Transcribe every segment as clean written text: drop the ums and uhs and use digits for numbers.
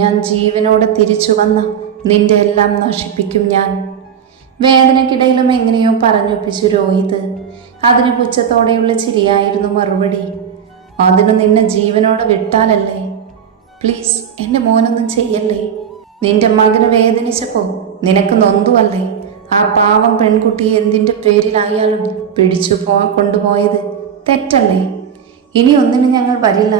ഞാൻ ജീവനോടെ തിരിച്ചു വന്ന നിന്റെ എല്ലാം നശിപ്പിക്കും ഞാൻ. വേദനക്കിടയിലും എങ്ങനെയോ പറഞ്ഞൊപ്പിച്ചു രോഹിത്. അതിന് പുച്ഛത്തോടെയുള്ള ചിരിയായിരുന്നു മറുപടി. അതിന് നിന്നെ ജീവനോടെ വിട്ടാലല്ലേ? പ്ലീസ് എൻ്റെ മോനൊന്നും ചെയ്യല്ലേ. നിന്റെ മകന് വേദനിച്ചപ്പോൾ നിനക്ക് നൊന്തുവല്ലേ? ആ പാവം പെൺകുട്ടിയെ എന്തിൻ്റെ പേരിലായാലും കൊണ്ടുപോയത് തെറ്റല്ലേ? ഇനി ഒന്നിനും ഞങ്ങൾ വരില്ല.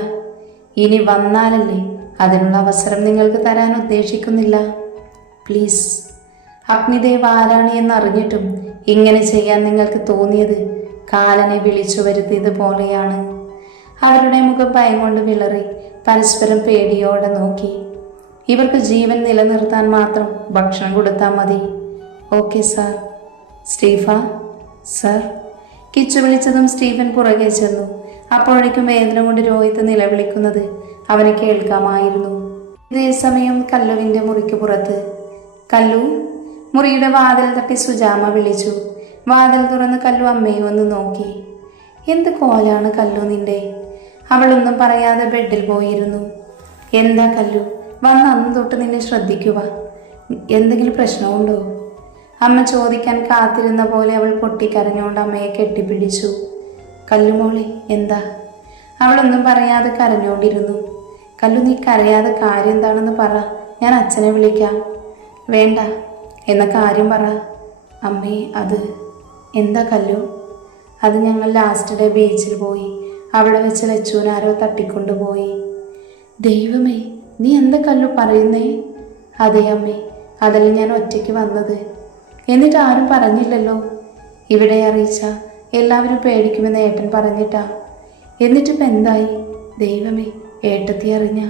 ഇനി വന്നാലല്ലേ അതിനുള്ള അവസരം നിങ്ങൾക്ക് തരാൻ ഉദ്ദേശിക്കുന്നില്ല. പ്ലീസ്. അഗ്നിദേവ് ആരാണ് എന്നറിഞ്ഞിട്ടും ഇങ്ങനെ ചെയ്യാൻ നിങ്ങൾക്ക് തോന്നിയത് കാലനെ വിളിച്ചു വരുത്തിയത് പോലെയാണ്. അവരുടെ മുഖം ഭയം കൊണ്ട് വിളറി പരസ്പരം പേടിയോടെ നോക്കി. ഇവർക്ക് ജീവൻ നിലനിർത്താൻ മാത്രം ഭക്ഷണം കൊടുത്താൽ മതി. Okay sir. Stephen sir. Kichu വിളിച്ചതും സ്റ്റീഫൻ പുറകെ ചെന്നു. അപ്പോഴേക്കും വേദന കൊണ്ട് രോഹിത് നിലവിളിക്കുന്നത് അവന് കേൾക്കാമായിരുന്നു. ഇതേസമയം കല്ലുവിൻ്റെ മുറിക്ക് പുറത്ത്. കല്ലു. മുറിയുടെ വാതിൽ തട്ടി സുജാമ വിളിച്ചു. വാതിൽ തുറന്ന് കല്ലു അമ്മയെ ഒന്ന് നോക്കി. എന്ത് കോലാണ് കല്ലു നിന്റെ? അവളൊന്നും പറയാതെ ബെഡിൽ പോയിരുന്നു. എന്താ കല്ലു, വന്ന് അന്ന് തൊട്ട് നിന്നെ ശ്രദ്ധിക്കുക. എന്തെങ്കിലും പ്രശ്നമുണ്ടോ? അമ്മ ചോദിക്കാൻ കാത്തിരുന്ന പോലെ അവൾ പൊട്ടിക്കരഞ്ഞുകൊണ്ട് അമ്മയെ കെട്ടിപ്പിടിച്ചു. കല്ലുമോളെ എന്താ? അവളൊന്നും പറയാതെ കരഞ്ഞുകൊണ്ടിരുന്നു. കല്ലു, നീ കരയാതെ കാര്യം എന്താണെന്ന് പറ, ഞാൻ അച്ഛനെ വിളിക്കാം. വേണ്ട, എന്ന കാര്യം പറ. അമ്മേ, അത് എന്താ കല്ലു? അത് ഞങ്ങൾ ലാസ്റ്റ് ഡേ ബീച്ചിൽ പോയി. അവിടെ വെച്ച് ലച്ചുവിനാരോ തട്ടിക്കൊണ്ടുപോയി. ദൈവമേ, നീ എന്താ കല്ലു പറയുന്നേ? അതെ അമ്മേ, അതല്ല ഞാൻ ഒറ്റയ്ക്ക് വന്നത്. എന്നിട്ട് ആരും പറഞ്ഞില്ലല്ലോ. ഇവിടെ അറിയിച്ച എല്ലാവരും പേടിക്കുമെന്ന് ഏട്ടൻ പറഞ്ഞിട്ടാ. എന്നിട്ടിപ്പോൾ എന്തായി? ദൈവമേ, ഏട്ടത്തി അറിഞ്ഞ?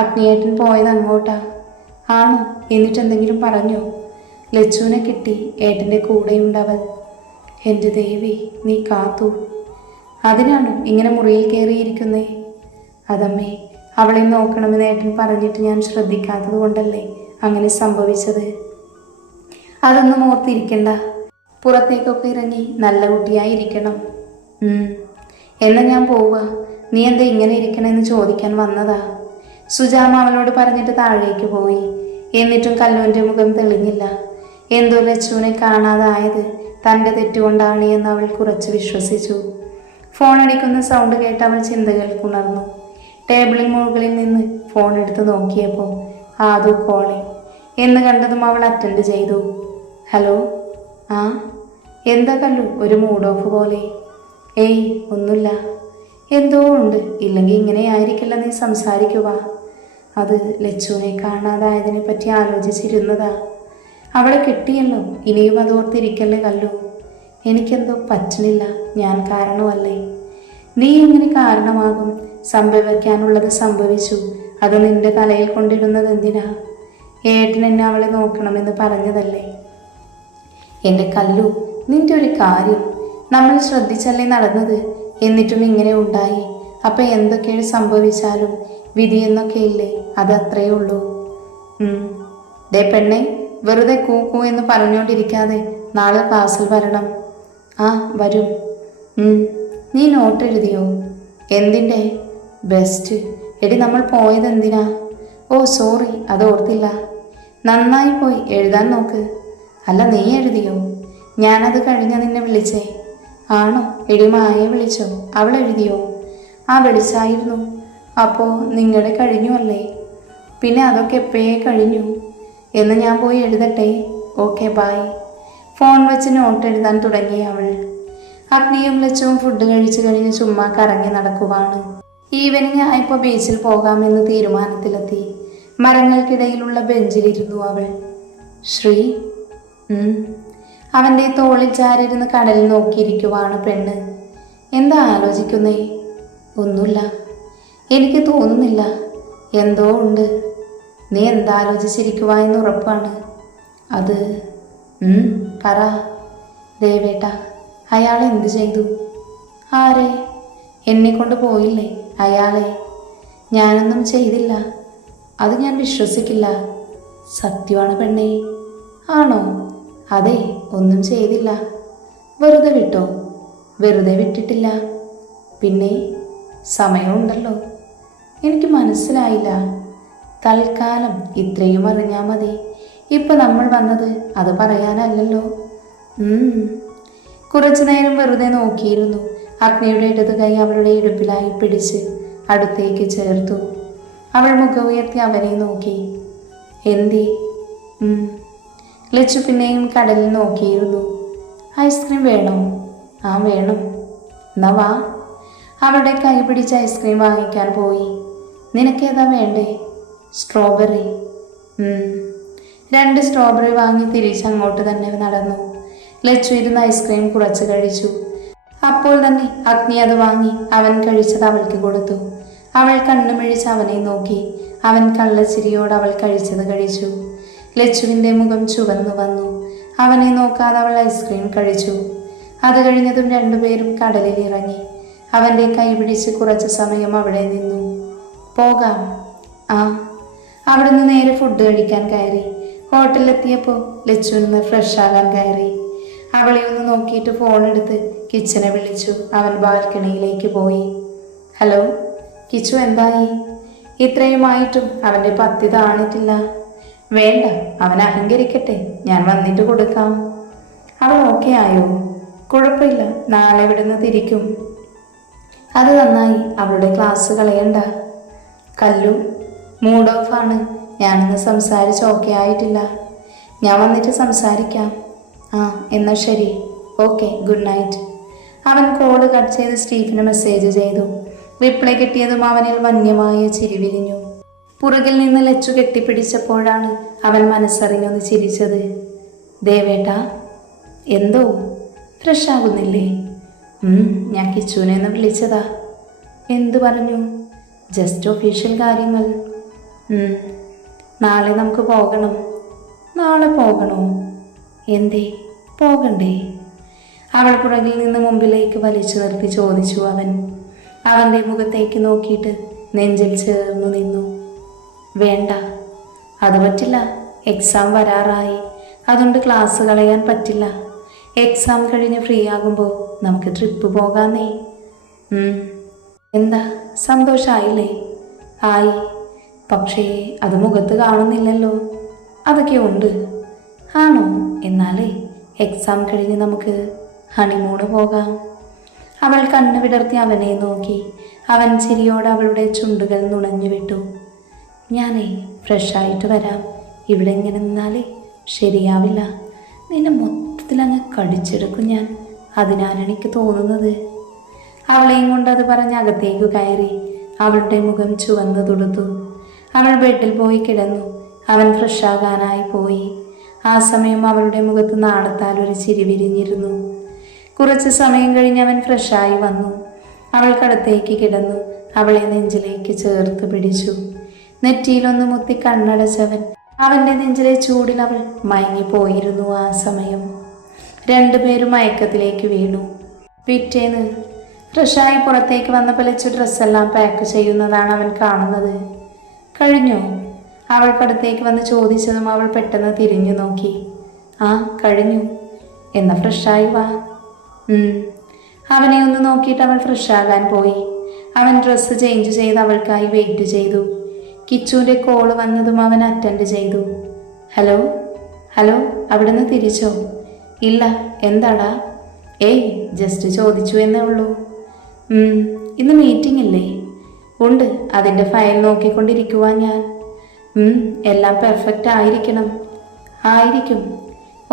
അഗ്നിയേട്ടൻ പോയത് അങ്ങോട്ടാ. ആണോ? എന്നിട്ട് എന്തെങ്കിലും പറഞ്ഞോ? ലച്ചുവിനെ കിട്ടി, ഏട്ടൻ്റെ കൂടെയുണ്ടവൾ. എൻ്റെ ദേവി, നീ കാത്തു. അതിനാണോ ഇങ്ങനെ മുറിയിൽ കയറിയിരിക്കുന്നേ? അതമ്മേ, അവളെ നോക്കണമെന്ന് ഏട്ടൻ പറഞ്ഞിട്ട് ഞാൻ ശ്രദ്ധിക്കാത്തത് കൊണ്ടല്ലേ അങ്ങനെ സംഭവിച്ചത്. അതൊന്നും ഓർത്തിരിക്കണ്ട. പുറത്തേക്കൊക്കെ ഇറങ്ങി നല്ല കുട്ടിയായിരിക്കണം. എന്നാൽ ഞാൻ പോവുക. നീ എന്താ ഇങ്ങനെ ഇരിക്കണമെന്ന് ചോദിക്കാൻ വന്നതാ. സുജാമ അവളോട് പറഞ്ഞിട്ട് താഴേക്ക് പോയി. എന്നിട്ടും കല്ലുവിൻ്റെ മുഖം തെളിഞ്ഞില്ല. എന്തോ ലച്ചുവിനെ കാണാതായത് തൻ്റെ തെറ്റുകൊണ്ടാണ് എന്ന് അവൾ കുറച്ച് വിശ്വസിച്ചു. ഫോൺ അടിക്കുന്ന സൗണ്ട് കേട്ട് അവൾ ചിന്തകൾക്കുണർന്നു. ടേബിളിന് മുകളിൽ നിന്ന് ഫോൺ എടുത്ത് നോക്കിയപ്പോൾ ആദു കോളെ എന്ന് കണ്ടതും അവൾ അറ്റൻഡ് ചെയ്തു. ഹലോ. ആ, എന്താ കല്ലു, ഒരു മൂഡ് ഓഫ് പോലെ? ഏയ് ഒന്നുമില്ല. എന്തോ ഉണ്ട്. ഇല്ലെങ്കിൽ ഇങ്ങനെ ആയിരിക്കില്ല നീ സംസാരിക്കുക. അത് ലച്ചുവിനെ കാണാതായതിനെ പറ്റി ആലോചിച്ചിരുന്നതാ. അവളെ കിട്ടിയല്ലോ, ഇനിയും അത് ഓർത്തിരിക്കല്ലേ കല്ലു. എനിക്കെന്തോ പറ്റണില്ല. ഞാൻ കാരണമല്ലേ? നീ എങ്ങനെ കാരണമാകും? സംഭവിക്കാനുള്ളത് സംഭവിച്ചു. അത് നിന്റെ തലയിൽ കൊണ്ടിടുന്നത് എന്തിനാ? ഏട്ടൻ എന്നെ അവളെ നോക്കണമെന്ന് പറഞ്ഞതല്ലേ? എൻ്റെ കല്ലു, നിന്റെ ഒരു കാര്യം. നമ്മൾ ശ്രദ്ധിച്ചല്ലേ നടന്നത്. എന്നിട്ടും ഇങ്ങനെ ഉണ്ടായി. അപ്പം എന്തൊക്കെയാണ് സംഭവിച്ചാലും വിധിയെന്നൊക്കെ ഇല്ലേ? അത് അത്രയേ ഉള്ളൂ. ദേ പെണ്ണെ, വെറുതെ കൂക്കൂ എന്ന് പറഞ്ഞുകൊണ്ടിരിക്കാതെ നാളെ ക്ലാസ്സിൽ വരണം. ആ വരും. നീ നോട്ട് എഴുതിയോ? എന്തിൻ്റെ? ബെസ്റ്റ്. എടി, നമ്മൾ പോയത് എന്തിനാ? ഓ സോറി, അത് ഓർത്തില്ല. നന്നായി പോയി, എഴുതാൻ നോക്ക്. അല്ല, നീ എഴുതിയോ? ഞാനത് കഴിഞ്ഞാൽ നിന്നെ വിളിച്ചേ. ആണോ? എടി മായയെ വിളിച്ചോ? അവൾ എഴുതിയോ? ആ വിളിച്ചായിരുന്നു. അപ്പോൾ നിങ്ങളുടെ കഴിഞ്ഞു അല്ലേ? പിന്നെ അതൊക്കെ എപ്പോഴേ കഴിഞ്ഞു. എന്ന് ഞാൻ പോയി എഴുതട്ടെ. Okay bye. ഫോൺ വെച്ച് നോട്ട് എഴുതാൻ തുടങ്ങി അവൾ. അഗ്നിയും ലച്ചുവും ഫുഡ് കഴിച്ചു കഴിഞ്ഞ് ചുമ്മാ കറങ്ങി നടക്കുവാണ്. ഈവനിങ് ആയപ്പോൾ ബീച്ചിൽ പോകാമെന്ന് തീരുമാനത്തിലെത്തി. മരങ്ങൾക്കിടയിലുള്ള ബെഞ്ചിലിരുന്നു അവൾ. ശ്രീ. അവൻ്റെ തോളിൽ ചാരിരുന്ന് കടലിൽ നോക്കിയിരിക്കുവാണ് പെണ്ണ്. എന്താ ആലോചിക്കുന്നേ? ഒന്നുമില്ല. എനിക്ക് തോന്നുന്നില്ല. എന്തോ ഉണ്ട്. നീ എന്താലോചിച്ചിരിക്കുക എന്ന് ഉറപ്പാണ്. അത് പറ. ദേവേട്ട, അയാൾ എന്ത് ചെയ്തു? ആരെ? എന്നെ കൊണ്ട് പോയില്ലേ അയാളെ? ഞാനൊന്നും ചെയ്തില്ല. അത് ഞാൻ വിശ്വസിക്കില്ല. സത്യമാണ് പെണ്ണേ. ആണോ? അതെ, ഒന്നും ചെയ്തില്ല. വെറുതെ വിട്ടോ? വെറുതെ വിട്ടിട്ടില്ല. പിന്നെ സമയമുണ്ടല്ലോ. എനിക്ക് മനസ്സിലായില്ല. തൽക്കാലം ഇത്രയും അറിഞ്ഞാൽ മതി. ഇപ്പം നമ്മൾ വന്നത് അത് പറയാനല്ലല്ലോ. കുറച്ചു നേരം വെറുതെ നോക്കിയിരുന്നു. അഗ്നിയുടെ ഇടത് കൈ അവളുടെ ഇടുപ്പിലായി പിടിച്ച് അടുത്തേക്ക് ചേർത്തു. അവൾ മുഖം ഉയർത്തി അവനെ നോക്കി. എന്തി? ലച്ചു പിന്നെയും കടലിൽ നോക്കിയിരുന്നു. ഐസ്ക്രീം വേണോ? ആ വേണം. എന്നാ വാ. അവളുടെ കൈ പിടിച്ച് ഐസ്ക്രീം വാങ്ങിക്കാൻ പോയി. നിനക്കേതാ വേണ്ടേ? സ്ട്രോബെറി. 2 സ്ട്രോബെറി വാങ്ങി തിരിച്ചങ്ങോട്ട് തന്നെ നടന്നു. ലച്ചു ഇരുന്ന് ഐസ്ക്രീം കുറച്ച് കഴിച്ചു. അപ്പോൾ തന്നെ അഗ്നി അത് വാങ്ങി അവൻ കഴിച്ചത് അവൾക്ക് കൊടുത്തു. അവൾ കണ്ണുമിഴിച്ച് അവനെ നോക്കി. അവൻ കള്ളച്ചിരിയോട് അവൾ കഴിച്ചത് കഴിച്ചു. ലച്ചുവിൻ്റെ മുഖം ചുവന്നു വന്നു. അവനെ നോക്കാതെ അവൾ ഐസ്ക്രീം കഴിച്ചു. അത് കഴിഞ്ഞതും രണ്ടുപേരും കടലിൽ ഇറങ്ങി. അവൻ്റെ കൈ പിടിച്ച് കുറച്ച് സമയം അവിടെ നിന്നു. പോകാം. ആ. അവിടുന്ന് നേരെ ഫുഡ് കഴിക്കാൻ കയറി. ഹോട്ടലിലെത്തിയപ്പോൾ ലച്ചുവിന് ഫ്രഷ് ആകാൻ കയറി. അവളെ ഒന്ന് നോക്കിയിട്ട് ഫോൺ എടുത്ത് കിച്ചനെ വിളിച്ചു. അവൻ ബാൽക്കണിയിലേക്ക് പോയി. ഹലോ കിച്ചു, എന്തായി? ഇത്രയുമായിട്ടും അവൻ്റെ പത്തി താണിട്ടില്ല. വേണ്ട, അവൻ അഹങ്കരിക്കട്ടെ, ഞാൻ വന്നിട്ട് കൊടുക്കാം. അവൾ ഓക്കെ ആയോ? കുഴപ്പമില്ല, നാളെ ഇവിടുന്ന് തിരിക്കും. അത് നന്നായി. അവളുടെ ക്ലാസ് കളയണ്ട. കല്ലു മൂഡ് ഓഫാണ്. ഞാനൊന്ന് സംസാരിച്ച് ഓക്കെ ആയിട്ടില്ല. ഞാൻ വന്നിട്ട് സംസാരിക്കാം. ആ എന്നാൽ ശരി. Okay, good night. അവൻ കോള് കട്ട് ചെയ്ത് സ്റ്റീഫിന് മെസ്സേജ് ചെയ്തു. റിപ്ലൈ കിട്ടിയതും അവനിൽ വന്യമായ ചിരി വിരിഞ്ഞു. പുറകിൽ നിന്ന് ലച്ചു കെട്ടിപ്പിടിച്ചപ്പോഴാണ് അവൻ മനസ്സറിഞ്ഞൊന്ന് ചിരിച്ചത്. ദേവേട്ടാ, എന്തോ? ഫ്രഷ് ആകുന്നില്ലേ? ഞാൻ കിച്ചുവിനെ ഒന്ന് വിളിച്ചതാ. എന്തു പറഞ്ഞു? ജസ്റ്റ് ഒഫീഷ്യൽ കാര്യങ്ങൾ. നാളെ നമുക്ക് പോകണം. നാളെ പോകണോ? എന്തേ പോകണ്ടേ? അവൾ പുറകിൽ നിന്ന് മുമ്പിലേക്ക് വലിച്ചു നിർത്തി ചോദിച്ചു അവൻ. അവൻ്റെ മുഖത്തേക്ക് നോക്കിയിട്ട് നെഞ്ചിൽ ചേർന്നു നിന്നു. വേണ്ട, അത് പറ്റില്ല. എക്സാം വരാറായി. അതുകൊണ്ട് ക്ലാസ് കളയാൻ പറ്റില്ല. എക്സാം കഴിഞ്ഞ് ഫ്രീ ആകുമ്പോൾ നമുക്ക് ട്രിപ്പ് പോകാന്നേ. എന്താ, സന്തോഷമായില്ലേ? ആയി. പക്ഷേ അത് മുഖത്ത് കാണുന്നില്ലല്ലോ. അതൊക്കെ ഉണ്ട്. ആണോ? എന്നാലേ എക്സാം കഴിഞ്ഞ് നമുക്ക് ഹണിമൂണ് പോകാം. അവൾ കണ്ണു വിടർത്തി അവനെ നോക്കി. അവൻ ചിരിയോടെ അവളുടെ ചുണ്ടുകൾ നുണഞ്ഞു വിട്ടു. ഞാനേ ഫ്രഷായിട്ട് വരാം. ഇവിടെ ഇങ്ങനെ നിന്നാലേ ശരിയാവില്ല. നിന്നെ മൊത്തത്തിലങ്ങ് കടിച്ചെടുക്കും ഞാൻ. അതിനാണ് എനിക്ക് തോന്നുന്നത്. അവളെയും കൊണ്ട് അത് പറഞ്ഞ് അകത്തേക്ക് കയറി. അവളുടെ മുഖം ചുവന്നു തുടുത്തു. അവൾ ബെഡിൽ പോയി കിടന്നു. അവൻ ഫ്രഷാകാനായി പോയി. ആ സമയം അവളുടെ മുഖത്ത് നാണത്താൽ ഒരു ചിരി വിരിഞ്ഞിരുന്നു. കുറച്ച് സമയം കഴിഞ്ഞ് അവൻ ഫ്രഷായി വന്നു. അവൾക്കടുത്തേക്ക് കിടന്നു. അവളെ നെഞ്ചിലേക്ക് ചേർത്ത് പിടിച്ചു. നെറ്റിയിലൊന്ന് മുത്തി കണ്ണടച്ചവൻ. അവൻ്റെ നെഞ്ചിലെ ചൂടിൽ അവൾ മയങ്ങിപ്പോയിരുന്നു. ആ സമയം രണ്ടുപേരും മയക്കത്തിലേക്ക് വീണു. പിറ്റേന്ന് ഫ്രഷായി പുറത്തേക്ക് വന്നപ്പോൾ ലച്ചു ഡ്രസ്സെല്ലാം പാക്ക് ചെയ്യുന്നതാണ് അവൻ കാണുന്നത്. കഴിഞ്ഞോ? അവൾക്കടുത്തേക്ക് വന്ന് ചോദിച്ചതും അവൾ പെട്ടെന്ന് തിരിഞ്ഞു നോക്കി. ആ കഴിഞ്ഞു. എന്നാ ഫ്രഷായി വാ. അവനെ ഒന്ന് നോക്കിയിട്ട് അവൾ ഫ്രഷാകാൻ പോയി. അവൻ ഡ്രസ്സ് ചേഞ്ച് ചെയ്ത് അവൾക്കായി വെയിറ്റ് ചെയ്തു. കിച്ചുവിൻ്റെ കോള് വന്നതും അവൻ അറ്റൻഡ് ചെയ്തു. ഹലോ ഹലോ, അവിടുന്ന് തിരിച്ചോ? ഇല്ല. എന്താടാ? ഏയ് ജസ്റ്റ് ചോദിച്ചു എന്നേ ഉള്ളൂ. ഇന്ന് മീറ്റിംഗ് ഇല്ലേ? ഉണ്ട്, അതിൻ്റെ ഫയൽ നോക്കിക്കൊണ്ടിരിക്കുവാൻ ഞാൻ. എല്ലാം പെർഫെക്റ്റ് ആയിരിക്കണം. ആയിരിക്കും.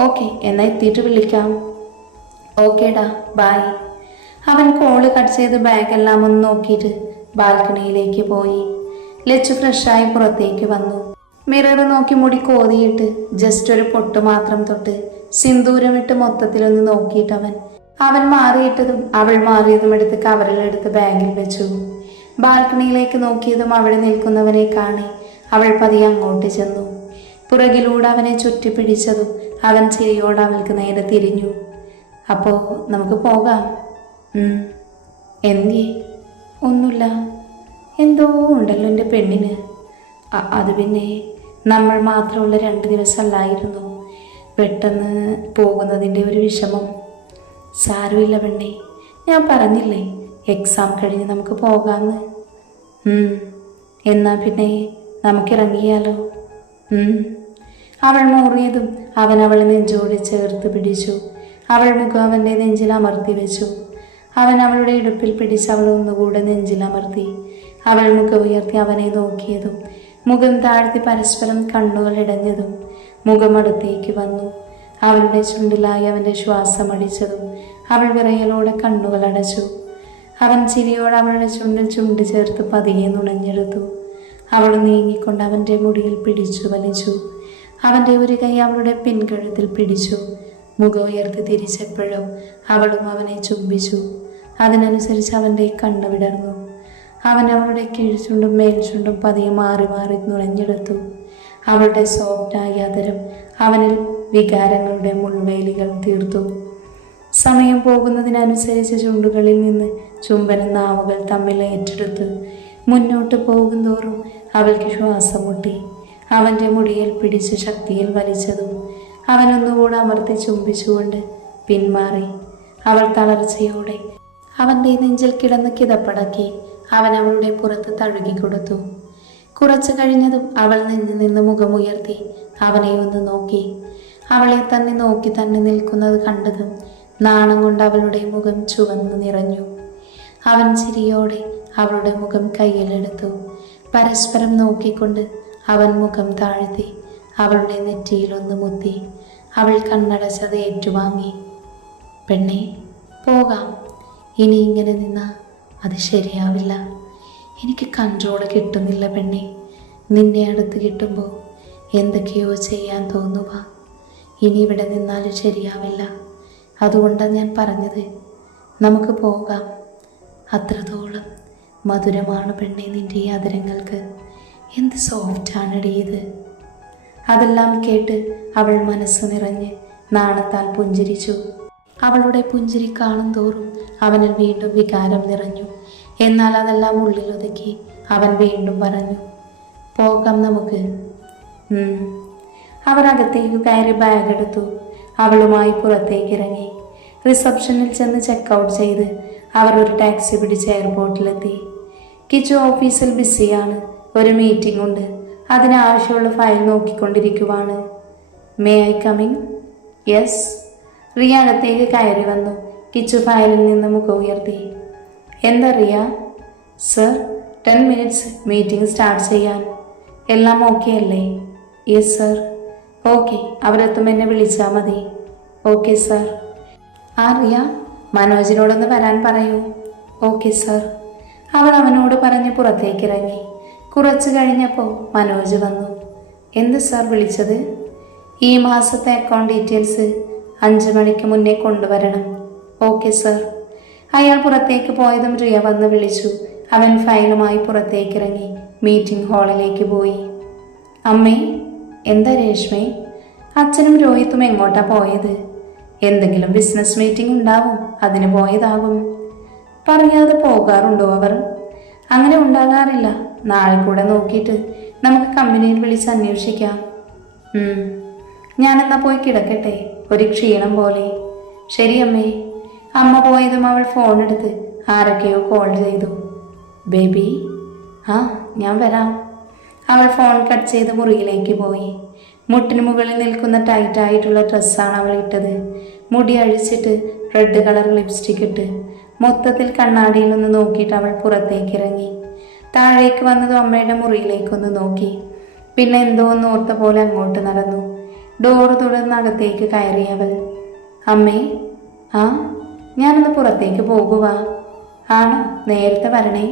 ഓക്കെ, എന്നാൽ എത്തിയിട്ട് വിളിക്കാം. ഓക്കേടാ, ബായ്. അവൻ കോള് കട്ട് ചെയ്ത് ബാഗെല്ലാം ഒന്ന് നോക്കിയിട്ട് ബാൽക്കണിയിലേക്ക് പോയി. ലച്ചു ഫ്രഷായി പുറത്തേക്ക് വന്നു. മിറർ നോക്കി മുടി കോതിയിട്ട് ജസ്റ്റ് ഒരു പൊട്ട് മാത്രം തൊട്ട് സിന്ദൂരമിട്ട് മൊത്തത്തിലൊന്ന് നോക്കിയിട്ടവൻ അവൻ മാറിയിട്ടതും അവൾ മാറിയതും എടുത്ത് കവറിലെടുത്ത് ബാഗിൽ വെച്ചു. ബാൽക്കണിയിലേക്ക് നോക്കിയതും അവിടെ നിൽക്കുന്നവനെ കാണി അവൾ പതിയെ അങ്ങോട്ട് ചെന്നു. പുറകിലൂടെ അവനെ ചുറ്റിപ്പിടിച്ചതും അവൻ ചിരിയോടെ അവൾക്ക് നേരെ തിരിഞ്ഞു. അപ്പോൾ നമുക്ക് പോകാം. എന്തേ? ഒന്നുമില്ല. എന്തോ ഉണ്ടല്ലോ എൻ്റെ പെണ്ണിന്. അത് പിന്നെ നമ്മൾ മാത്രമുള്ള 2 ദിവസമല്ലായിരുന്നു. പെട്ടെന്ന് പോകുന്നതിൻ്റെ ഒരു വിഷമം. സാരമില്ല പെണ്ണേ, ഞാൻ പറഞ്ഞില്ലേ എക്സാം കഴിഞ്ഞ് നമുക്ക് പോകാമെന്ന്. എന്നാൽ പിന്നെ നമുക്കിറങ്ങിയാലോ? അവൾ മൂറിയതും അവൻ അവളെ നെഞ്ചോട് ചേർത്ത് പിടിച്ചു. അവൾ മുഖം അവൻ്റെ നെഞ്ചിൽ അമർത്തി വെച്ചു. അവൻ അവളുടെ ഇടുപ്പിൽ പിടിച്ച് അവൾ ഒന്നുകൂടെ നെഞ്ചിൽ അമർത്തി. അവൾ മുഖം ഉയർത്തി അവനെ നോക്കിയതും മുഖം താഴ്ത്തി പരസ്പരം കണ്ണുകൾ ഇടഞ്ഞതും മുഖമടുത്തേക്ക് വന്നു. അവളുടെ ചുണ്ടിലായി അവൻ്റെ ശ്വാസം അടിച്ചതും അവൾ വിറയലോടെ കണ്ണുകൾ അടച്ചു. അവൻ ചിരിയോടെ അവളുടെ ചുണ്ടിൽ ചുണ്ട് ചേർത്ത് പതിയെ നുണഞ്ഞെടുത്തു. അവൾ നീങ്ങിക്കൊണ്ട് അവൻ്റെ മുടിയിൽ പിടിച്ചു വലിച്ചു. അവൻ്റെ ഒരു കൈ അവളുടെ പിൻകഴുത്തിൽ പിടിച്ചു. മുഖം ഉയർത്തി തിരിച്ചപ്പോഴും അവളും അവനെ ചുംബിച്ചു. അതിനനുസരിച്ച് അവൻ്റെ കണ്ണ് വിടർന്നു. അവൻ അവളുടെ കീഴ്ചുണ്ടും മേൽചുണ്ടും പതിയെ മാറി മാറി നുണഞ്ഞെടുത്തു. അവളുടെ സോഫ്റ്റായ അതരം അവനിൽ വികാരങ്ങളുടെ മുൾവേലികൾ തീർത്തു. സമയം പോകുന്നതിനനുസരിച്ച് ചുണ്ടുകളിൽ നിന്ന് ചുംബന നാവുകൾ തമ്മിൽ ഏറ്റെടുത്ത് മുന്നോട്ട് പോകുന്തോറും അവൾക്ക് ശ്വാസം മുട്ടി. അവൻ്റെ മുടിയിൽ പിടിച്ച് ശക്തിയിൽ വലിച്ചതും അവനൊന്നുകൂടെ അമർത്തി ചുംബിച്ചുകൊണ്ട് പിന്മാറി. അവൾ തളർച്ചയോടെ അവൻ്റെ നെഞ്ചിൽ കിടന്ന് കിതപ്പടക്കി. അവൻ അവളുടെ പുറത്ത് തഴുകിക്കൊടുത്തു. കുറച്ചു കഴിഞ്ഞതും അവൾ നെഞ്ചിൽ നിന്ന് മുഖമുയർത്തി അവനെ ഒന്ന് നോക്കി. അവളെ തന്നെ നോക്കി തന്നെ നിൽക്കുന്നത് കണ്ടതും നാണം കൊണ്ട് അവളുടെ മുഖം ചുവന്നു നിറഞ്ഞു. അവൻ ചിരിയോടെ അവളുടെ മുഖം കയ്യിലെടുത്തു. പരസ്പരം നോക്കിക്കൊണ്ട് അവൻ മുഖം താഴ്ത്തി അവളുടെ നെറ്റിയിലൊന്ന് മുത്തി. അവൾ കണ്ണടച്ചത് ഏറ്റുവാങ്ങി. പെണ്ണെ, പോകാം. ഇനി ഇങ്ങനെ നിന്നാ അത് ശരിയാവില്ല. എനിക്ക് കൺട്രോൾ കിട്ടുന്നില്ല പെണ്ണെ. നിന്നെ അടുത്ത് കിട്ടുമ്പോൾ എന്തൊക്കെയോ ചെയ്യാൻ തോന്നുക. ഇനി ഇവിടെ നിന്നാലും ശരിയാവില്ല. അതുകൊണ്ടാണ് ഞാൻ പറഞ്ഞത്, നമുക്ക് പോകാം. അത്രത്തോളം മധുരമാണ് പെണ്ണെ നിൻ്റെ ഈ ആദരങ്ങൾക്ക്. എന്ത് സോഫ്റ്റാണടി ഇത്. അതെല്ലാം കേട്ട് അവൾ മനസ്സ് നിറഞ്ഞ് നാണത്താൽ പുഞ്ചിരിച്ചു. അവളുടെ പുഞ്ചിരി കാണും തോറും അവനിൽ വീണ്ടും വികാരം നിറഞ്ഞു. എന്നാൽ അതെല്ലാം ഉള്ളിലൊതുക്കി അവൻ വീണ്ടും പറഞ്ഞു, പോകാം നമുക്ക്. അവർ അകത്തേക്ക് കയറി ബാഗ് എടുത്തു. അവളുമായി പുറത്തേക്ക് ഇറങ്ങി. റിസപ്ഷനിൽ ചെന്ന് ചെക്കൗട്ട് ചെയ്ത് അവർ ഒരു ടാക്സി പിടിച്ച് എയർപോർട്ടിലെത്തി. കിച്ചു ഓഫീസിൽ ബിസിയാണ്. ഒരു മീറ്റിംഗ് ഉണ്ട്. അതിനാവശ്യമുള്ള ഫയൽ നോക്കിക്കൊണ്ടിരിക്കുവാണ്. May I coming? Yes. Riya അകത്തേക്ക് കയറി വന്നു. കിച്ചു ഫയലിൽ നിന്ന് മുഖം ഉയർത്തി. എന്താ Riya? Sir, 10 minutes meeting start ചെയ്യാൻ. എല്ലാം ഓക്കെ അല്ലേ? Yes sir. ഓക്കെ, അവരെത്തും എന്നെ വിളിച്ചാൽ മതി. Okay sir. ആ റിയ, മനോജിനോടൊന്ന് വരാൻ പറയൂ. Okay sir. അവൾ അവനോട് പറഞ്ഞ് പുറത്തേക്കിറങ്ങി. കുറച്ച് കഴിഞ്ഞപ്പോൾ മനോജ് വന്നു. എന്ത് സർ വിളിച്ചത്? ഈ മാസത്തെ അക്കൗണ്ട് ഡീറ്റെയിൽസ് 5 മണിക്ക് മുന്നേ കൊണ്ടുവരണം. Okay sir. അയാൾ പുറത്തേക്ക് പോയതും റിയ വന്ന് വിളിച്ചു. അവൻ ഫയലുമായി പുറത്തേക്കിറങ്ങി മീറ്റിംഗ് ഹാളിലേക്ക് പോയി. അമ്മേ, എന്താ രേഷ്മേ? അച്ഛനും രോഹിത്തും എങ്ങോട്ടാ പോയത്? എന്തെങ്കിലും ബിസിനസ് മീറ്റിംഗ് ഉണ്ടാവും, അതിന് പോയതാകും. പറയാതെ പോകാറുണ്ടോ അവർ? അങ്ങനെ ഉണ്ടാകാറില്ല. നാളെ കൂടെ നോക്കിയിട്ട് നമുക്ക് കമ്പനിയിൽ വിളിച്ച് അന്വേഷിക്കാം. ഞാനെന്നാ പോയി കിടക്കട്ടെ, ഒരു ക്ഷീണം പോലെ. ശരി അമ്മേ. അമ്മ പോയതും അവൾ ഫോണെടുത്ത് ആരൊക്കെയോ കോൾ ചെയ്തു. ബേബി? ആ, ഞാൻ വരാം. അവൾ ഫോൺ കട്ട് ചെയ്ത് മുറിയിലേക്ക് പോയി. മുട്ടിന് മുകളിൽ നിൽക്കുന്ന ടൈറ്റായിട്ടുള്ള ഡ്രസ്സാണ് അവൾ ഇട്ടത്. മുടി അഴിച്ചിട്ട് റെഡ് കളർ ലിപ്സ്റ്റിക് ഇട്ട് മൊത്തത്തിൽ കണ്ണാടിയിലൊന്ന് നോക്കിയിട്ട് അവൾ പുറത്തേക്ക് ഇറങ്ങി. താഴേക്ക് വന്നതും അമ്മയുടെ മുറിയിലേക്കൊന്ന് നോക്കി. പിന്നെ എന്തോ ഒന്ന് ഓർത്ത പോലെ അങ്ങോട്ട് നടന്നു. ഡോറ് തുറന്ന് അകത്തേക്ക് കയറി അവൾ. അമ്മേ? ആ, ഞാനൊന്ന് പുറത്തേക്ക് പോകുക. ആണോ? നേരത്തെ വരണേ.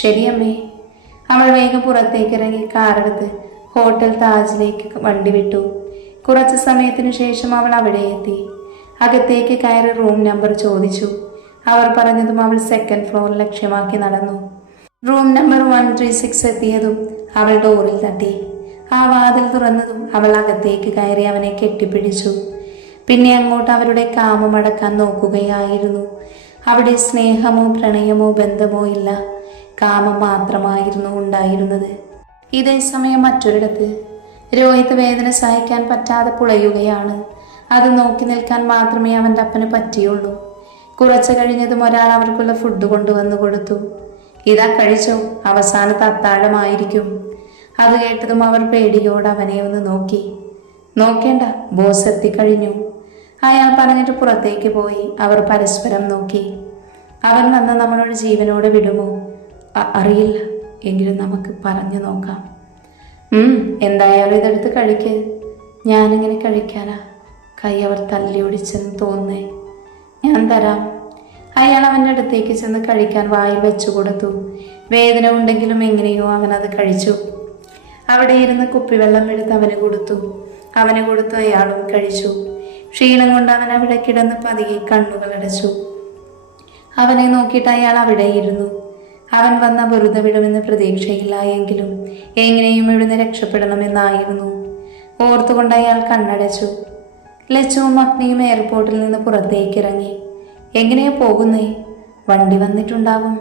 ശരി അമ്മേ. അവൾ വേഗം പുറത്തേക്ക് ഇറങ്ങി കാറെടുത്ത് ഹോട്ടൽ താജിലേക്ക് വണ്ടി വിട്ടു. കുറച്ച് സമയത്തിനു ശേഷം അവൾ അവിടെ എത്തി. അകത്തേക്ക് കയറി റൂം നമ്പർ ചോദിച്ചു. അവർ പറഞ്ഞതും അവൾ 2nd ഫ്ലോർ ലക്ഷ്യമാക്കി നടന്നു. റൂം നമ്പർ 136 എത്തിയതും അവൾ ഡോറിൽ തട്ടി. ആ വാതിൽ തുറന്നതും അവൾ അകത്തേക്ക് കയറി അവനെ കെട്ടിപ്പിടിച്ചു. പിന്നെ അങ്ങോട്ട് അവരുടെ കാമമടക്കാൻ നോക്കുകയായിരുന്നു. അവിടെ സ്നേഹമോ പ്രണയമോ ബന്ധമോ ഇല്ല, കാമം മാത്രമായിരുന്നു ഉണ്ടായിരുന്നത്. ഇതേ സമയം മറ്റൊരിടത്ത് രോഹിത് വേദന സഹിക്കാൻ പറ്റാതെ പുളയുകയാണ്. അത് നോക്കി നിൽക്കാൻ മാത്രമേ അവൻ്റെ അപ്പന് പറ്റിയുള്ളൂ. കുറച്ച് കഴിഞ്ഞതും ഒരാൾ അവർക്കുള്ള ഫുഡ് കൊണ്ടുവന്നു കൊടുത്തു. ഇതാ കഴിച്ചോ, അവസാനത്തെ അത്താഴമായിരിക്കും. അത് കേട്ടതും അവർ പേടിയോട് അവനെ ഒന്ന് നോക്കി. നോക്കേണ്ട, ബോസ് എത്തിക്കഴിഞ്ഞു. അയാൾ പറഞ്ഞിട്ട് പുറത്തേക്ക് പോയി. അവർ പരസ്പരം നോക്കി. അവൻ വന്ന് നമ്മളോട് ജീവനോട് വിടുമോ? അറിയില്ല, എങ്കിലും നമുക്ക് പറഞ്ഞു നോക്കാം. എന്തായാലും ഇതെടുത്ത് കഴിക്ക്. ഞാനിങ്ങനെ കഴിക്കാനാ? കൈ അവർ തല്ലി ഒടിച്ചെന്ന് തോന്നുന്നേ. ഞാൻ തരാം. അയാൾ അവൻ്റെ അടുത്തേക്ക് ചെന്ന് കഴിക്കാൻ വായിൽ വെച്ചു കൊടുത്തു. വേദന ഉണ്ടെങ്കിലും എങ്ങനെയോ അവനത് കഴിച്ചു. അവിടെ ഇരുന്ന് കുപ്പിവെള്ളം എടുത്ത് അവന് കൊടുത്തു അയാളും കഴിച്ചു. ക്ഷീണം കൊണ്ട് അവൻ അവിടെ കിടന്ന് പതിയെ കണ്ണുകൾ അടച്ചു. അവനെ നോക്കിയിട്ട് അയാൾ അവിടെ ഇരുന്നു. അവൻ വന്ന വെറുതെ വിടുമെന്ന് പ്രതീക്ഷയില്ല എങ്കിലും എങ്ങനെയും ഇവിടുന്ന് രക്ഷപ്പെടണമെന്നായിരുന്നു. ഓർത്തുകൊണ്ട് അയാൾ കണ്ണടച്ചു. ലച്ചുവും അഗ്നിയും എയർപോർട്ടിൽ നിന്ന് പുറത്തേക്ക് ഇറങ്ങി. എങ്ങനെയാ പോകുന്നേ? വണ്ടി വന്നിട്ടുണ്ടാകും.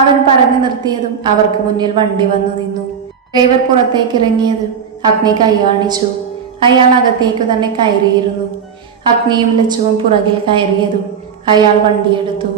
അവൻ പറഞ്ഞു നിർത്തിയതും അവർക്ക് മുന്നിൽ വണ്ടി വന്നു നിന്നു. ഡ്രൈവർ പുറത്തേക്ക് ഇറങ്ങിയതും അഗ്നി കൈ കാണിച്ചു. അയാൾ അകത്തേക്ക് തന്നെ കയറിയിരുന്നു. അഗ്നിയും ലച്ചുവും പുറകിൽ കയറിയതും അയാൾ വണ്ടിയെടുത്തു.